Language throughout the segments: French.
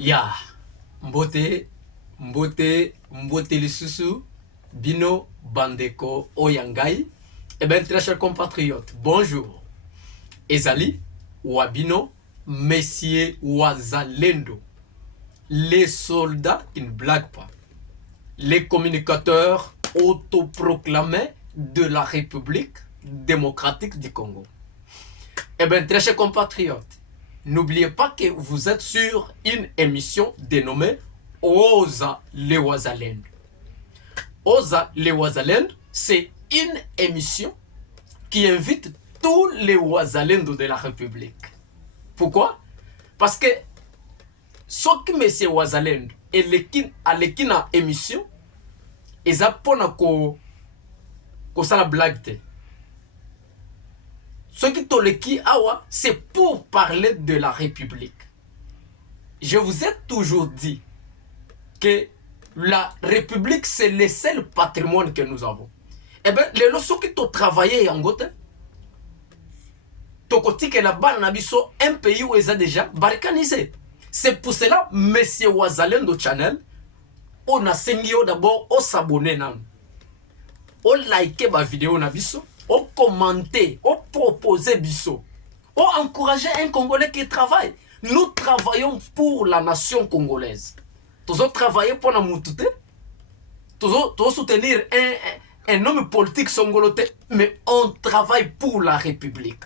Ya, mbote, mbote lisusu, bino, bandeko, oyangai. Eh bien, très chers compatriotes, bonjour. Ezali, wabino, messieurs wazalendo. Les soldats qui ne blaguent pas. Les communicateurs autoproclamés de la République démocratique du Congo. Eh bien, très chers compatriotes, n'oubliez pas que vous êtes sur une émission dénommée Oza le Wazalendo. Oza le Wazalendo, c'est une émission qui invite tous les Wazalendo de la République. Pourquoi? Parce que ce qui me Wazalendo et l'équina émission, ils apprennent que ça la blague. Ce qui toleki awa, c'est pour parler de la République. Je vous ai toujours dit que la République, c'est le seul patrimoine que nous avons. Eh bien, les lorsques qui ont travaillé en Gote, tokoti que là-bas, un pays où ils ont déjà balkanisé. C'est pour cela, Monsieur Wazalendo Channel, on a sengio d'abord, on s'abonne, on like ma vidéo nabiso. On commenter, on proposer biso, on encourager un Congolais qui travaille. Nous travaillons pour la nation congolaise. Tous travailler pour la moutouté, tous soutenir un homme politique songoloté, mais on travaille pour la République.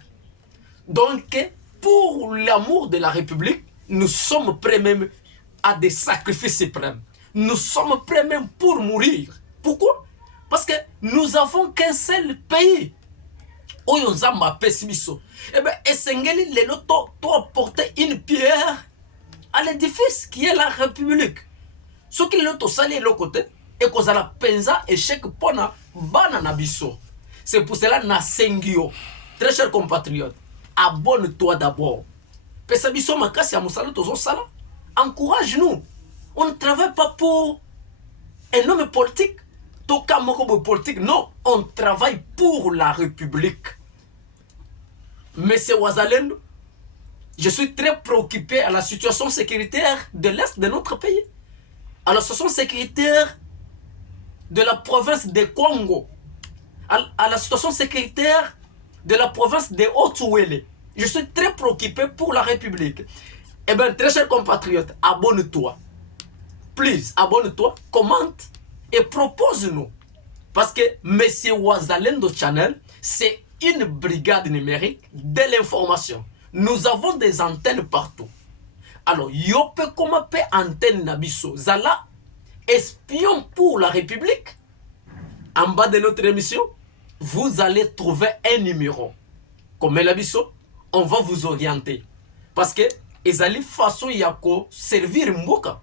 Donc, pour l'amour de la République, nous sommes prêts même à des sacrifices suprêmes. Nous sommes prêts même pour mourir. Pourquoi? Parce que nous avons qu'un seul pays. Oyonzamba pessimiso. Eh bien, Essengeli lelo to apporter une pierre à l'édifice qui est la République. Ce qui l'autre sali le côté et qu'on a la penza échec pona bana nabiso. C'est pour cela na sengio. Très chers compatriotes, abonne-toi d'abord. Pesabiso makasi ya musala tozo sala. Encourage-nous. On ne travaille pas pour un homme politique. Politique, non, on travaille pour la République. Monsieur Wazalendo, je suis très préoccupé à la situation sécuritaire de l'Est de notre pays, à la situation sécuritaire de la province de Congo, à la situation sécuritaire de la province de Haut-Ouélé. Je suis très préoccupé pour la République. Eh bien, très chers compatriotes, abonne-toi. Please, abonne-toi, commente et propose-nous. Parce que Monsieur Wazalendo Channel, c'est une brigade numérique de l'information. Nous avons des antennes partout. Alors, yope comment peut antenne nabiso zala espion pour la République. En bas de notre émission, vous allez trouver un numéro. Comme l'abiso, on va vous orienter. Parce que ezali façon yako servir mboka.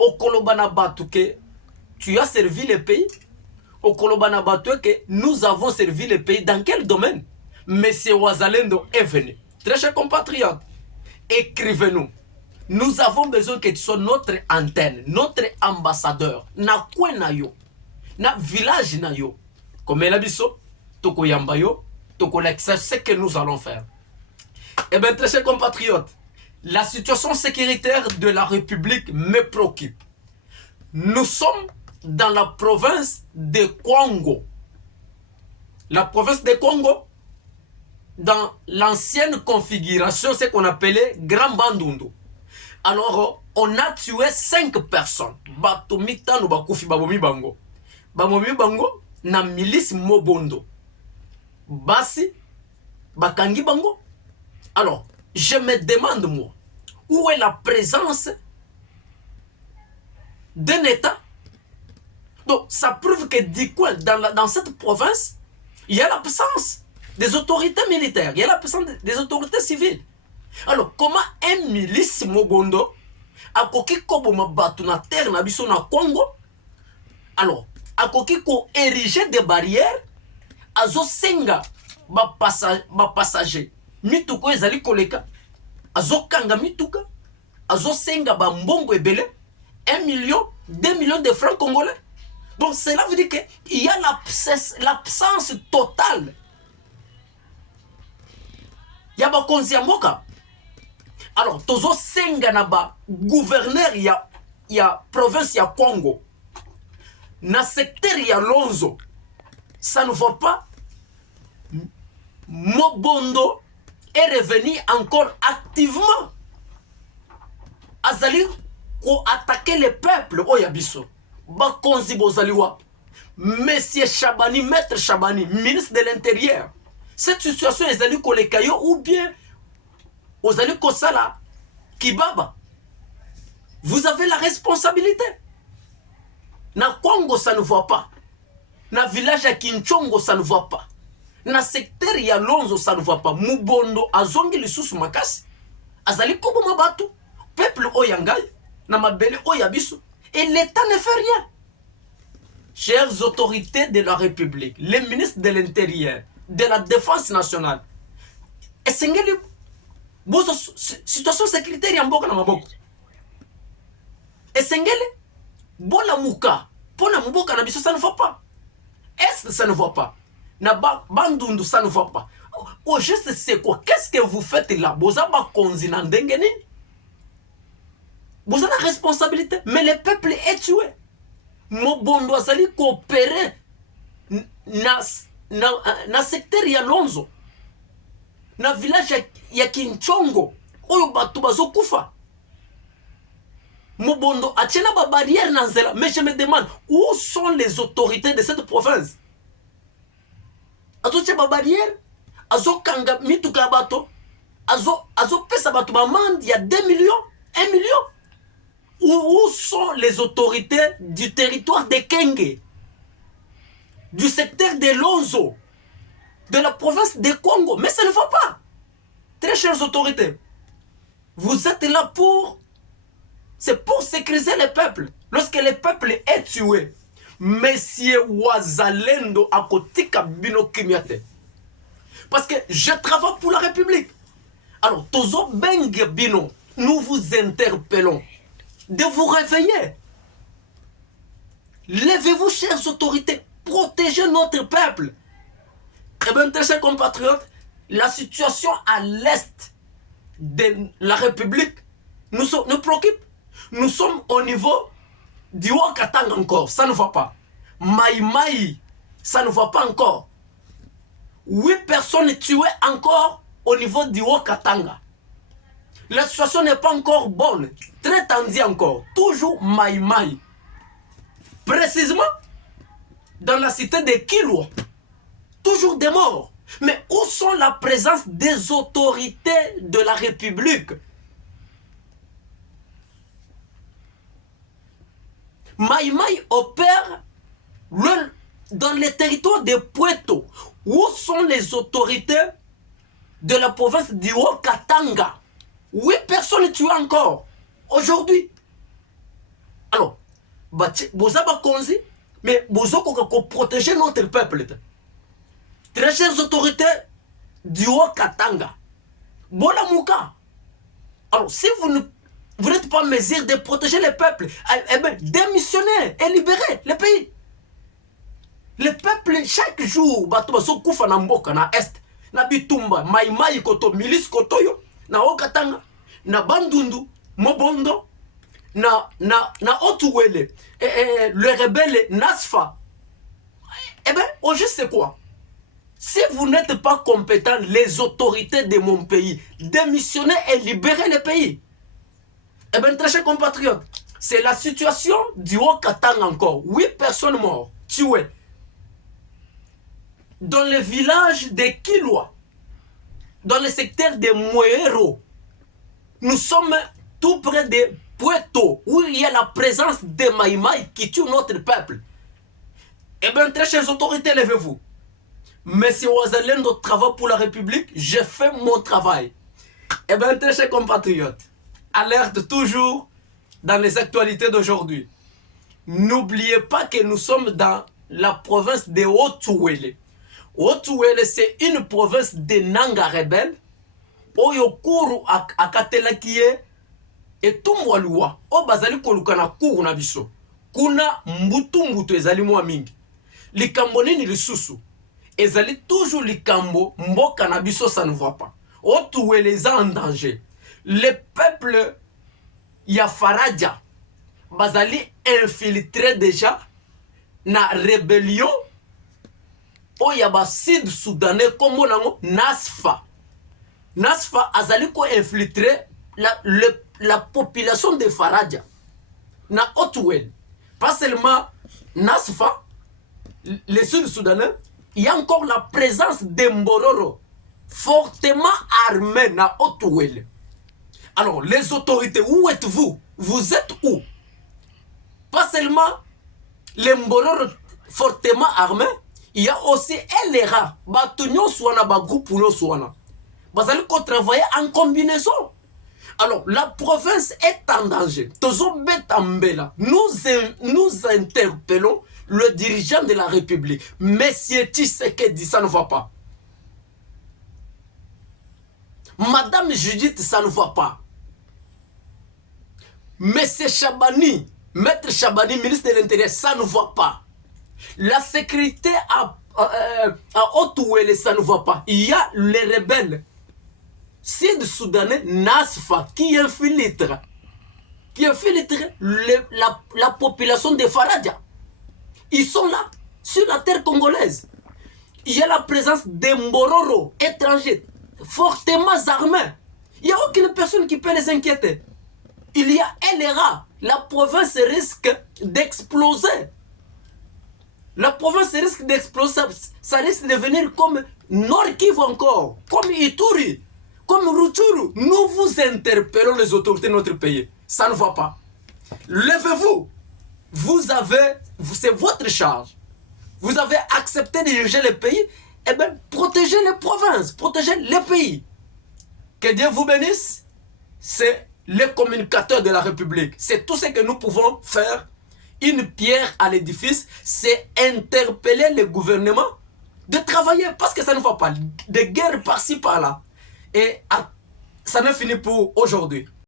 Okolobana batuke tu as servi le pays. Au Kolobana Batoué, que nous avons servi le pays. Dans quel domaine? Monsieur Wazalendo est venu. Très chers compatriotes, écrivez-nous. Nous avons besoin que tu sois notre antenne, notre ambassadeur. Na kwe na yo, na village na yo. Comme el abiso, toko yamba yo, toko l'exerce, c'est ce que nous allons faire. Eh bien, très chers compatriotes, la situation sécuritaire de la République me préoccupe. Nous sommes dans la province de Congo. La province de Congo, dans l'ancienne configuration, c'est qu'on appelait Grand Bandundu. Alors, on a tué 5 personnes. Batomita no bakufi babomi bango. Babomi bango na milice Mobondo. Basi, bakangi bango. Alors, je me demande moi, où est la présence d'un État? Donc, ça prouve que du coup, dans cette province, il y a l'absence des autorités militaires, il y a l'absence des autorités civiles. Alors, comment un milice Mobondo a koki koboma batu na terre na biso na Congo? Alors, a koki ko ériger des barrières, azo senga ba passager. Mituko ezali koleka, azo kanga mituka, azo senga ba mbongo ebele, 1 million, 2 millions de francs congolais. Donc cela veut dire qu'il y a l'absence totale. Il y a bakonzi ya mboka. Alors tozo senga na ba gouverneur ya province ya Congo na secteur ya Lonzo, ça ne va pas. Mobondo est revenu encore activement azali ko attaquer le peuple oyabiso bakonzi bozaliwa. Monsieur Chabani, maître Chabani, ministre de l'Intérieur, cette situation est allée kolekayo ou bien aux allés kosala kibaba. Vous avez la responsabilité. Na Congo ça ne va pas. Na village ya Kinchongo ça ne va pas. Na secteur ya Lonzo ça ne va pas. Mubondo azongi lisusu makasi azali kobo mabatu peuple oyangai na mabele oyabiso et l'État ne fait rien. Chères autorités de la République, les ministres de l'Intérieur, de la Défense nationale, esengeli bozo situation sécuritaire ya mboka na maboko. Esengeli bola muka pona mboka na biso ça ne va pas. Est ça ne va pas. Na bandundu ça ne va pas. Au juste c'est quoi? Qu'est-ce que vous faites là? Boza ba konzi na ndenge nini? Boza la responsabilité, mais le peuple est tué. Mobondo azali coopérer na secteur ya Lonzo, na village ya Kinchongo oyo batu bazokufa. Mobondo atiena ba barrière na nzela. Mais je me demande où sont les autorités de cette province? Azo tia ba barrière, azo kanga mituka bato, azo pesa bato ba mande ya 2 millions, 1 million. Où sont les autorités du territoire de Kenge, du secteur de Lonzo, de la province de Congo? Mais ça ne va pas. Très chères autorités, vous êtes là c'est pour sécuriser le peuple. Lorsque le peuple est tué, Monsieur Wazalendo akotika bino kimiate. Parce que je travaille pour la République. Alors, tozo benge bino, nous vous interpellons de vous réveiller. Levez-vous, chères autorités, protégez notre peuple. Eh bien, très chers compatriotes, la situation à l'est de la République nous préoccupe. Nous sommes au niveau du Haut-Katanga encore, ça ne va pas. Maï, ça ne va pas encore. 8 personnes tuées encore au niveau du Haut-Katanga. La situation n'est pas encore bonne, très tendue encore, toujours Maï. Précisément, dans la cité de Kilwa, toujours des morts. Mais où sont la présence des autorités de la République? Maï opère dans les territoires de Puerto. Où sont les autorités de la province du Haut-Katanga? 8 personnes tuées encore aujourd'hui. Alors, boza ba konzi, mais bozo ko protéger notre peuple. Très chères autorités du Haut-Katanga, bola muka. Alors, si vous n'êtes pas en mesure de protéger le peuple, eh bien, démissionnez et libérez le pays. Le peuple, chaque jour, bato baso kufa na mboka na est, na bitumba, maïmaï koto, milice koto yo, na Haut-Katanga, na Bandundu, Mobondo, na Otuwele, le rebelle Nasfa. Eh bien, au juste c'est quoi? Si vous n'êtes pas compétents, les autorités de mon pays, démissionnez et libérez le pays. Eh bien, très chers compatriotes, c'est la situation du Haut-Katanga encore. 8 personnes mortes, tuées. Dans le village de Kilwa, dans le secteur de Moero, nous sommes tout près de Puerto, où il y a la présence de Maïmaï qui tue notre peuple. Eh bien, très chères autorités, levez-vous. Monsieur Wazalendo travaille pour la République, je fais mon travail. Eh bien, très chers compatriotes, alerte toujours dans les actualités d'aujourd'hui. N'oubliez pas que nous sommes dans la province de Otuwele. Otuwele, c'est une province de Nanga rebelle. Oyokuru akatelakie etumwaluwa. O bazali koluka na kuru na biso. Kuna mbutu ezali mwa mingi. Likambo nini lisusu? Ezali toujours likambo mboka na biso, ça ne va pas. Otuwele eza en danger. le peuple ya Faraja bazali infiltré déjà na rébellion oya ba sud soudanais comme nango Nasfa. Nasfa azali ko infiltrer la population de Faraja na Haute-Ouel. Pas seulement Nasfa, les Sud-Soudanais, il y a encore la présence de Mbororo, fortement armé na Haute-Ouel. Alors, les autorités, où êtes-vous? Vous êtes où? Pas seulement les Mbororo fortement armés, il y a aussi LRA, Batunyo Swana, Bagroupe Swana. Vous allez travailler en combinaison. Alors, la province est en danger. Nous interpellons le dirigeant de la République. Monsieur Tshisekedi, ça ne va pas. Madame Judith, ça ne va pas. Monsieur Chabani, Maître Chabani, ministre de l'Intérieur, ça ne va pas. La sécurité à Haute-Ouel, ça ne va pas. Il y a les rebelles sud-soudanais Nasfa qui infiltre la population de Faraja. Ils sont là, sur la terre congolaise. Il y a la présence des Mbororo étrangers, fortement armés. Il n'y a aucune personne qui peut les inquiéter. Il y a LRA. La province risque d'exploser. La province risque d'exploser. Ça risque de devenir comme Nord-Kivu encore, comme Ituri, comme Rutshuru. Nous vous interpellons les autorités de notre pays. Ça ne va pas. Levez-vous. C'est votre charge. Vous avez accepté de diriger le pays. Eh bien, protégez les provinces, protégez les pays. Que Dieu vous bénisse. C'est le communicateur de la République. C'est tout ce que nous pouvons faire. Une pierre à l'édifice, c'est interpeller le gouvernement de travailler parce que ça ne va pas. De guerre par-ci par-là. Et ça ne finit pour aujourd'hui.